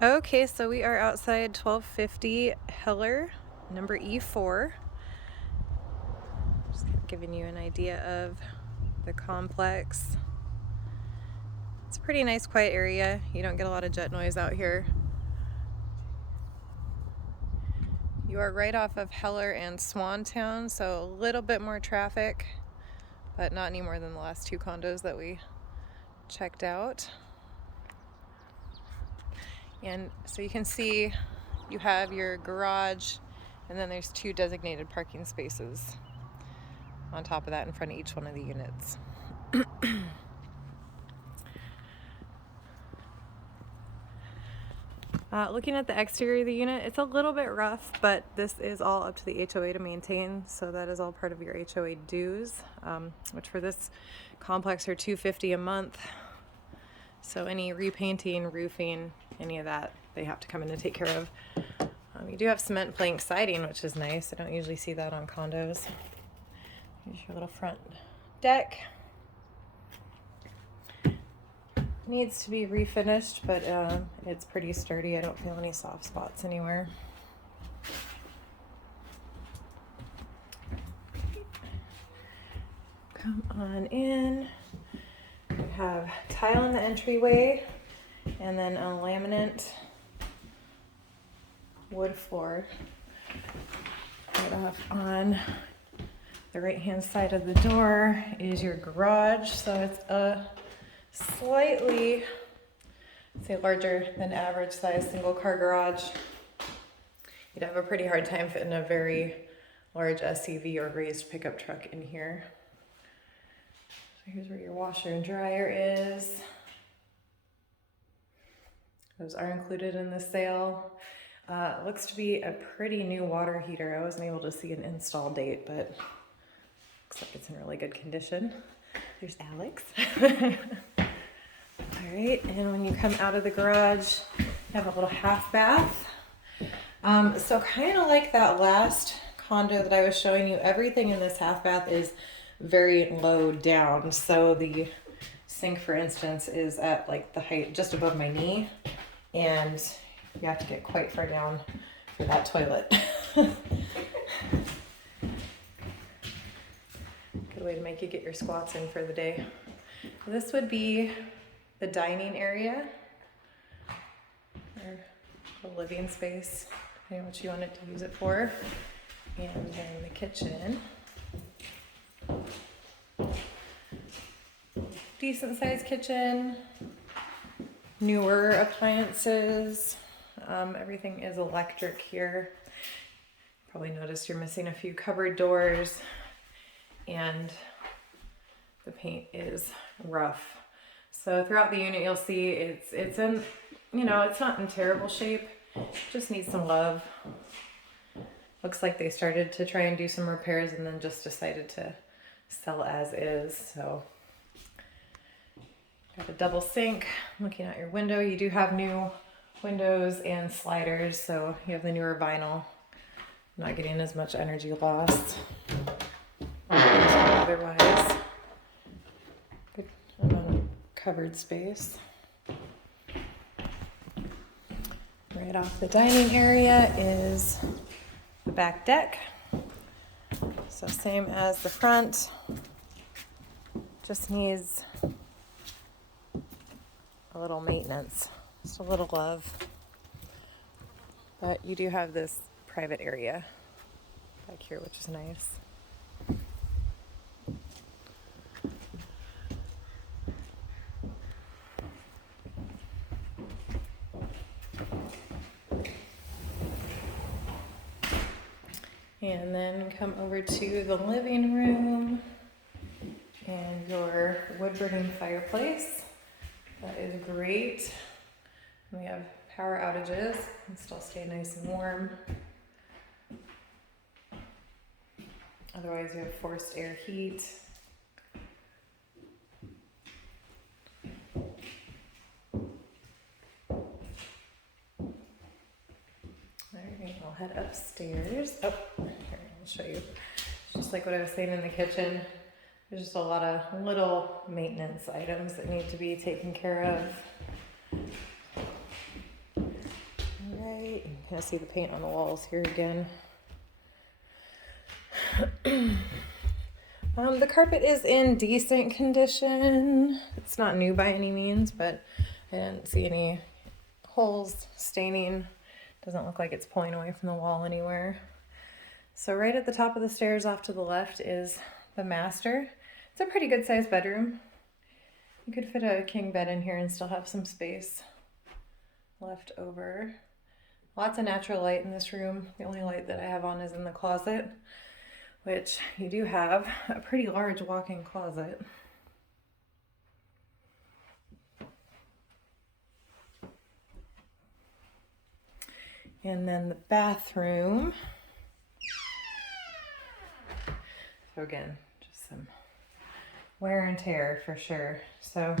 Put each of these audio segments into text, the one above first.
Okay, so we are outside 1250 Heller, number E4. Just kind of giving you an idea of the complex. It's a pretty nice, quiet area. You don't get a lot of jet noise out here. You are right off of Heller and Swantown, so a little bit more traffic, but not any more than the last two condos that we checked out. And so you can see you have your garage, and then there's two designated parking spaces on top of that in front of each one of the units. Looking at the exterior of the unit, it's a little bit rough, but this is all up to the HOA to maintain, so that is all part of your HOA dues, which for this complex are $250 a month. So any repainting, roofing, any of that, they have to come in and take care of. You do have cement plank siding, which is nice. I don't usually see that on condos. Here's your little front deck. Needs to be refinished, but it's pretty sturdy. I don't feel any soft spots anywhere. Come on in. We have tile in the entryway and then a laminate wood floor. Right off on the right hand side of the door is your garage. So it's a slightly, say, larger than average size single car garage. You'd have a pretty hard time fitting a very large SUV or raised pickup truck in here. So here's where your washer and dryer is. Those are included in the sale. Looks to be a pretty new water heater. I wasn't able to see an install date, but looks like it's in really good condition. There's Alex. All right, and when you come out of the garage, you have a little half bath. So kind of like that last condo that I was showing you, everything in this half bath is very low down. So the sink, for instance, is at like the height just above my knee, and you have to get quite far down for that toilet. Good way to make you get your squats in for the day. This would be the dining area, or the living space, depending on what you want it to use it for. And then the kitchen. Decent sized kitchen, newer appliances. Everything is electric here. Probably noticed you're missing a few cupboard doors, and the paint is rough. So throughout the unit, you'll see it's in, it's not in terrible shape. Just needs some love. Looks like they started to try and do some repairs and then just decided to sell as is. So got a double sink. Looking out your window, you do have new windows and sliders, so you have the newer vinyl. Not getting as much energy lost. Otherwise, good amount of covered space. Right off the dining area is the back deck. So same as the front, just needs a little maintenance, just a little love. But you do have this private area back here, which is nice. And then come over to the living room and your wood burning fireplace. That is great. We have power outages and still stay nice and warm. Otherwise, you have forced air heat. Alright, I'll head upstairs. Oh, here, I'll show you. Just like what I was saying in the kitchen, there's just a lot of little maintenance items that need to be taken care of. kind of see the paint on the walls here again. The carpet is in decent condition. It's not new by any means, but I didn't see any holes, staining. Doesn't look like it's pulling away from the wall anywhere. So right at the top of the stairs off to the left is the master. It's a pretty good sized bedroom. You could fit a king bed in here and still have some space left over. Lots of natural light in this room. The only light that I have on is in the closet, which you do have a pretty large walk-in closet. And then the bathroom. So again, just some wear and tear for sure. So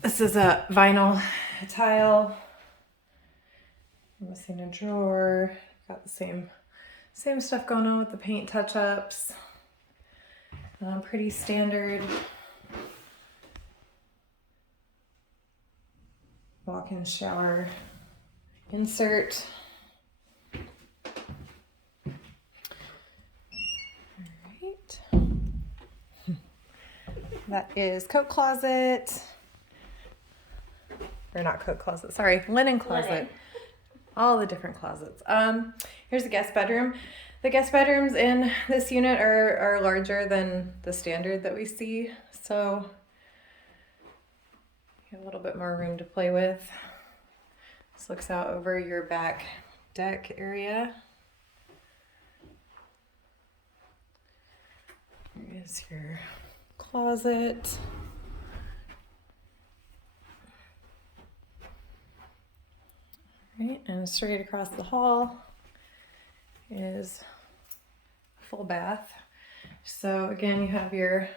this is a vinyl tile. I'm missing a drawer. Got the same stuff going on with the paint touch-ups. Pretty standard walk-in shower insert. That is coat closet, or not coat closet, sorry, linen closet. Linen. All the different closets. Here's the guest bedroom. The guest bedrooms in this unit are larger than the standard that we see, so you have a little bit more room to play with. This looks out over your back deck area. Here's your closet. All right, and straight across the hall is a full bath. So again, you have your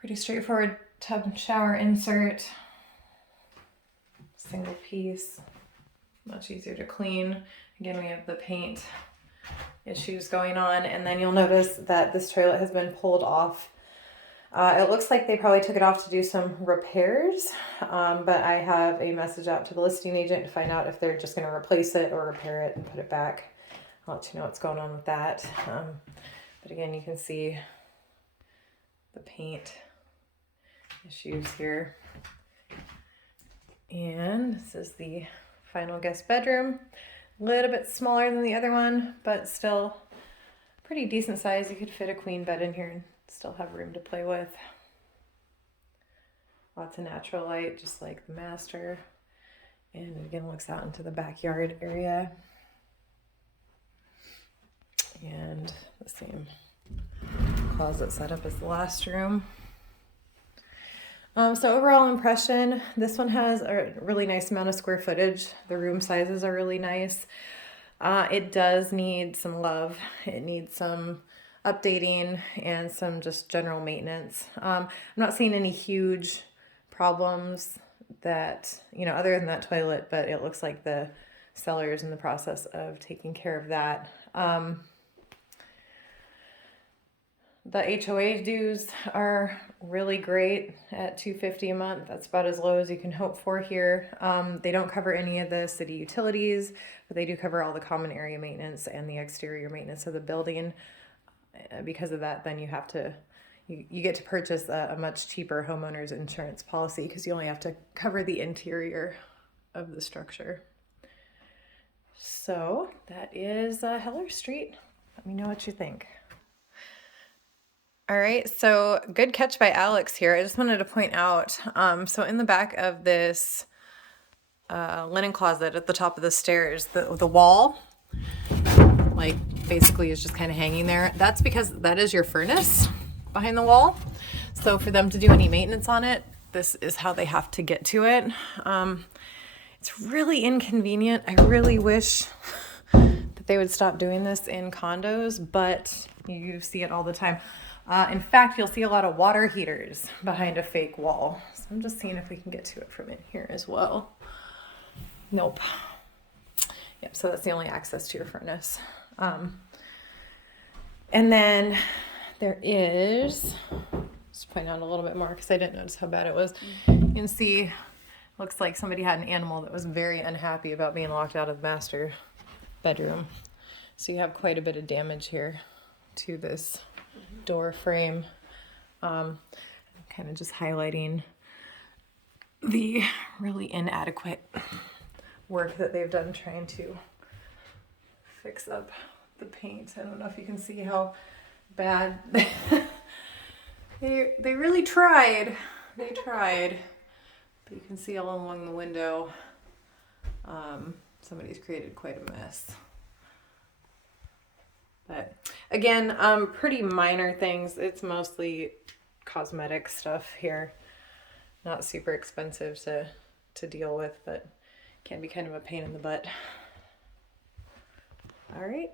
pretty straightforward tub and shower insert, single piece, much easier to clean. Again, we have the paint issues going on, and then you'll notice that this toilet has been pulled off. It looks like they probably took it off to do some repairs, but I have a message out to the listing agent to find out if they're just going to replace it or repair it and put it back. I'll let you know what's going on with that. But again, you can see the paint issues here. And this is the final guest bedroom. A little bit smaller than the other one, but still pretty decent size. You could fit a queen bed in here and still have room to play with. Lots of natural light, just like the master. And it again looks out into the backyard area. And the same closet setup as the last room. So overall impression, this one has a really nice amount of square footage. The room sizes are really nice. It does need some love. It needs some updating and some just general maintenance. I'm not seeing any huge problems that, other than that toilet, but it looks like the seller is in the process of taking care of that. The HOA dues are really great at $250 a month. That's about as low as you can hope for here. They don't cover any of the city utilities, but they do cover all the common area maintenance and the exterior maintenance of the building. Because of that, then you get to purchase a much cheaper homeowner's insurance policy because you only have to cover the interior of the structure. So that is Heller Street. Let me know what you think. All right, so good catch by Alex here. I just wanted to point out, so in the back of this linen closet at the top of the stairs, the wall, like basically is just kind of hanging there. That's because that is your furnace behind the wall. So for them to do any maintenance on it, this is how they have to get to it. It's really inconvenient. I really wish that they would stop doing this in condos, but you see it all the time. In fact, you'll see a lot of water heaters behind a fake wall. So I'm just seeing if we can get to it from in here as well. Nope. Yep, so that's the only access to your furnace. And then there is, just point out a little bit more because I didn't notice how bad it was. You can see Looks like somebody had an animal that was very unhappy about being locked out of the master bedroom. So you have quite a bit of damage here to this door frame. Kind of just highlighting the really inadequate work that they've done trying to fix up the paint. I don't know if you can see how bad they really tried. They tried. But you can see all along the window, somebody's created quite a mess. But again, pretty minor things. It's mostly cosmetic stuff here. Not super expensive to deal with, but can be kind of a pain in the butt. All right.